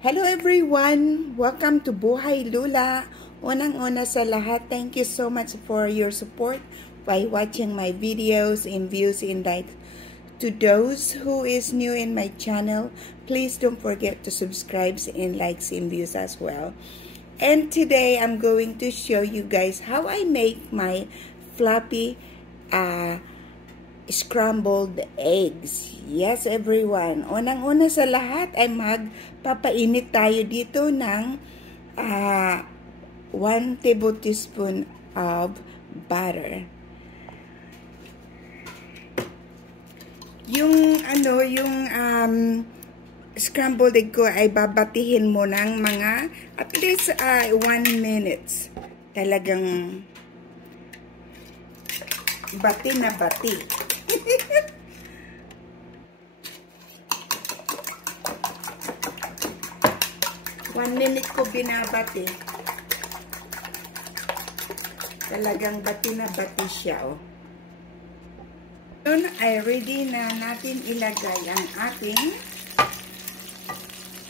Hello everyone! Welcome to Buhay Lula. Unang-una sa lahat, thank you so much for your support by watching my videos and views and likes. To those who is new in my channel, please don't forget to subscribe and likes and views as well. And today, I'm going to show you guys how I make my fluffy scrambled eggs. Yes, everyone. Unang-una sa lahat ay magpapainit tayo dito ng 1 tablespoon of butter. Yung scrambled egg ko ay babatihin mo ng mga at least 1 minutes. Talagang bati na bati. 1 minute ko binabati. Talagang bati na bati siya, oh. Yun ay ready na natin ilagay ang ating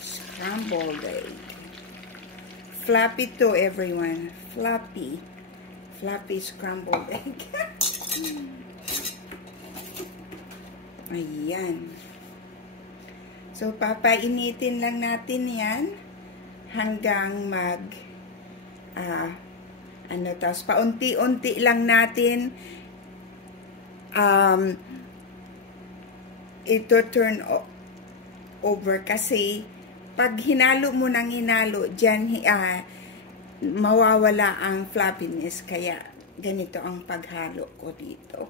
scrambled egg. Fluffy to everyone. Fluffy. Fluffy scrambled egg. Ayan. So, papainitin lang natin yan hanggang tapos paunti-unti lang natin ito turn over kasi pag hinalo mo ng hinalo, dyan mawawala ang fluffiness. Kaya, ganito ang paghalo ko dito.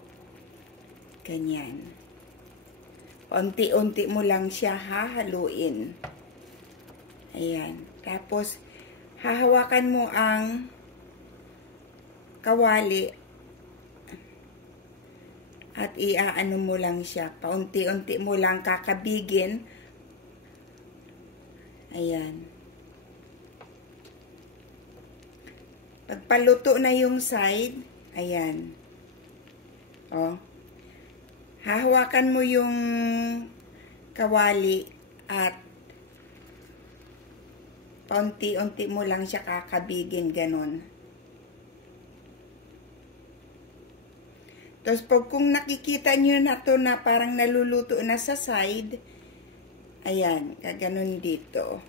Ganyan. Unti-unti mo lang siya hahaluin. Ayan. Tapos, hahawakan mo ang kawali at iaano mo lang siya. Paunti-unti mo lang kakabigin. Ayan. Pagpaluto na yung side, ayan. Oh. Hahawakan mo yung kawali at paunti-unti mo lang siya kakabigin, ganun. Tapos pag kung nakikita nyo na to na parang naluluto na sa side, ayan, kaganon dito.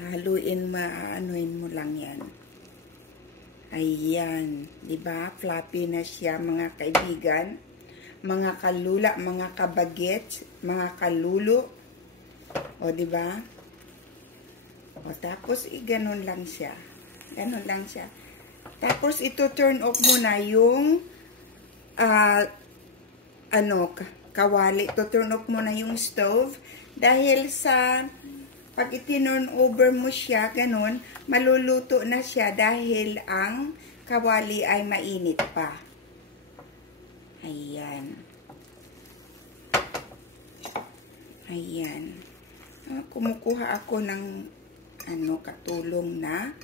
Haluin, maanuin mo lang yan. Ayan, diba? Fluffy na siya, mga kaibigan, mga kalula, mga kabagets, mga kalulo. O, diba? O, tapos, ganon lang siya. Ganon lang siya. Tapos, ito turn off mo na yung, kawali. Ito turn off mo na yung stove. Dahil sa pag itinurn over mo siya, ganun, maluluto na siya dahil ang kawali ay mainit pa. Ayan. Ayan. Kumukuha ako ng katulong na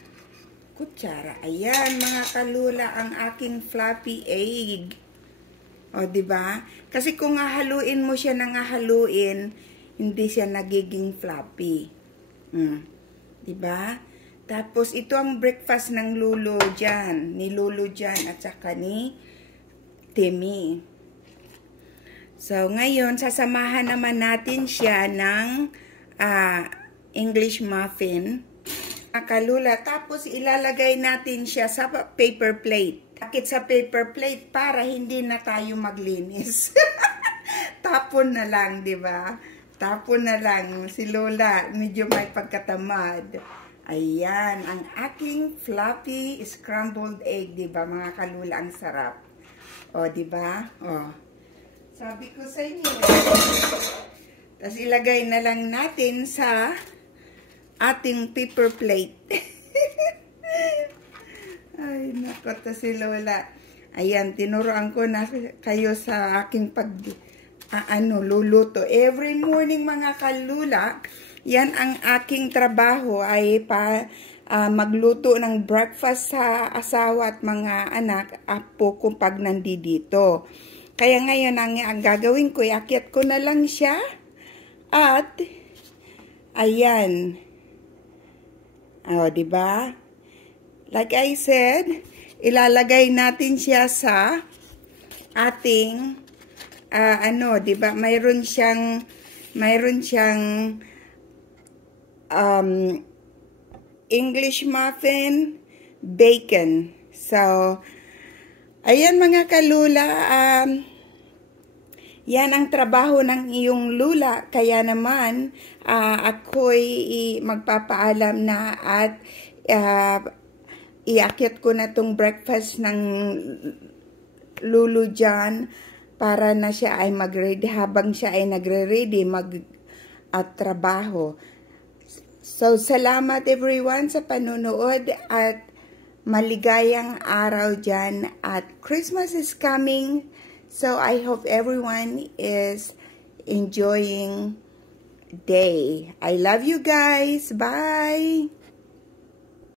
kutsara. Ayan, mga kalula, ang aking fluffy egg. O, diba? Kasi kung hahaluin mo siya ng hahaluin, hindi siya nagiging fluffy. Diba? Tapos, ito ang breakfast ng Lolo dyan. Ni Lolo dyan at saka ni Timmy. So, ngayon, sasamahan naman natin siya ng English muffin. Kalula. Tapos, ilalagay natin siya sa paper plate. Takit sa paper plate para hindi na tayo maglinis. Tapon na lang, diba? Tapon na lang. Si Lola, medyo may pagkatamad. Ayan, ang aking fluffy scrambled egg, diba? Mga kalula, ang sarap. O, diba? O. Sabi ko sa inyo. Tapos, ilagay na lang natin sa ating paper plate. Ay, naku, to si Lola. Ayan, tinuruan ko na kayo sa aking luluto. Every morning, mga kalula, yan ang aking trabaho ay magluto ng breakfast sa asawa at mga anak, apo kung pag nandito. Kaya ngayon, ang gagawin ko, iakyat ko na lang siya. At, ayan. O, diba? Like I said, ilalagay natin siya sa ating, diba? Mayroon siyang, English muffin, bacon. So, ayan mga kalula, yan ang trabaho ng iyong lula. Kaya naman, ako'y magpapaalam na at iakyat ko na tong breakfast ng lulo dyan para na siya ay mag-ready habang siya ay nagre-ready trabaho. So, salamat everyone sa panunood at maligayang araw dyan at Christmas is coming. So, I hope everyone is enjoying day. I love you guys. Bye!